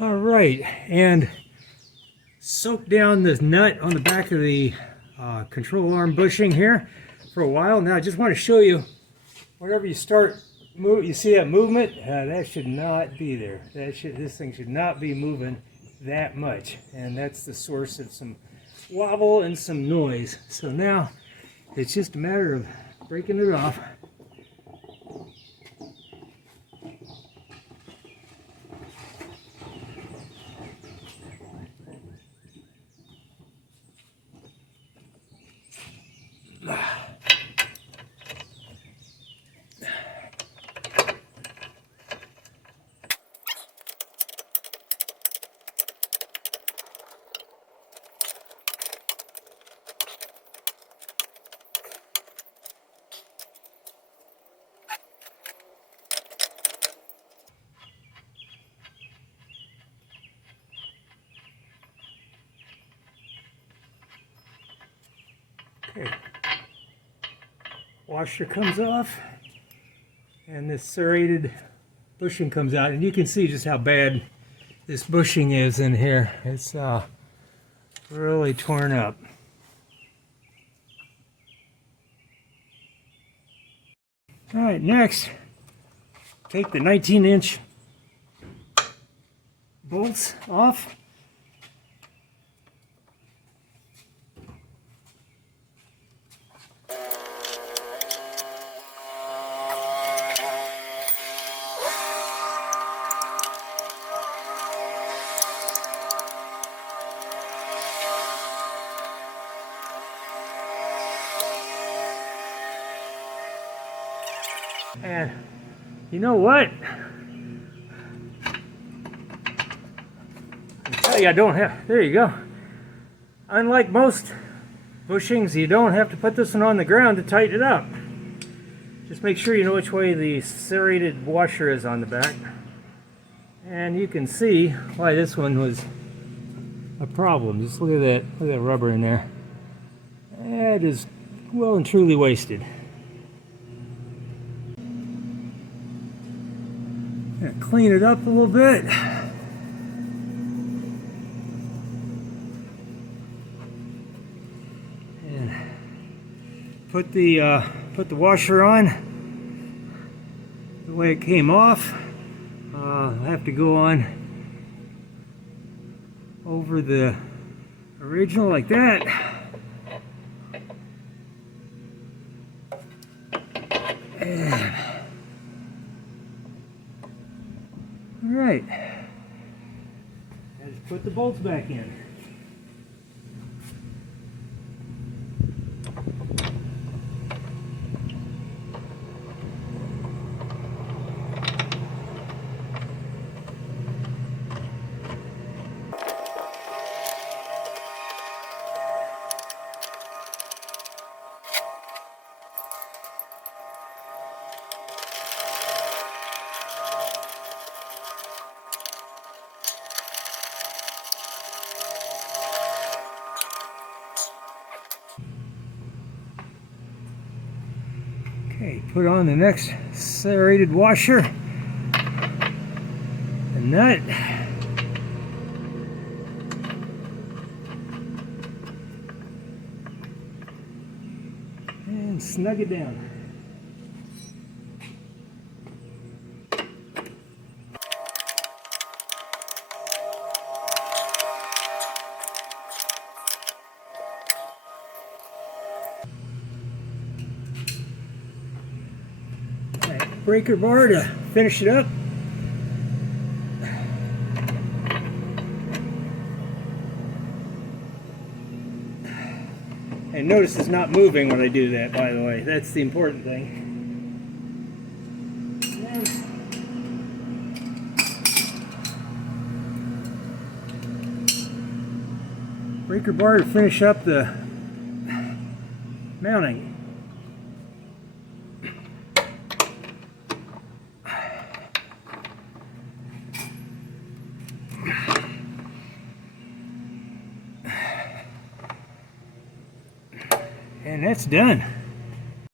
All right, and soak down this nut on the back of the control arm bushing here for a while. Now I just want to show you, whenever you start you see that movement, that should not be there. This thing should not be moving that much, and that's the source of some wobble and some noise. So now it's just a matter of breaking it off. Okay, washer comes off, and this serrated bushing comes out, and you can see just how bad this bushing is in here. It's really torn up. All right, next, take the 19-inch bolts off. And you know what? I tell you, I don't have, there you go. Unlike most bushings, you don't have to put this one on the ground to tighten it up. Just make sure you know which way the serrated washer is on the back. And you can see why this one was a problem. Just look at that rubber in there. That is well and truly wasted. Clean it up a little bit. And put the washer on the way it came off. I have to go on over the original like that. And all right, let's put the bolts back in. Okay, put on the next serrated washer, the nut, and snug it down. Breaker bar to finish it up. And notice it's not moving when I do that, by the way. That's the important thing. And breaker bar to finish up the mounting. And that's done.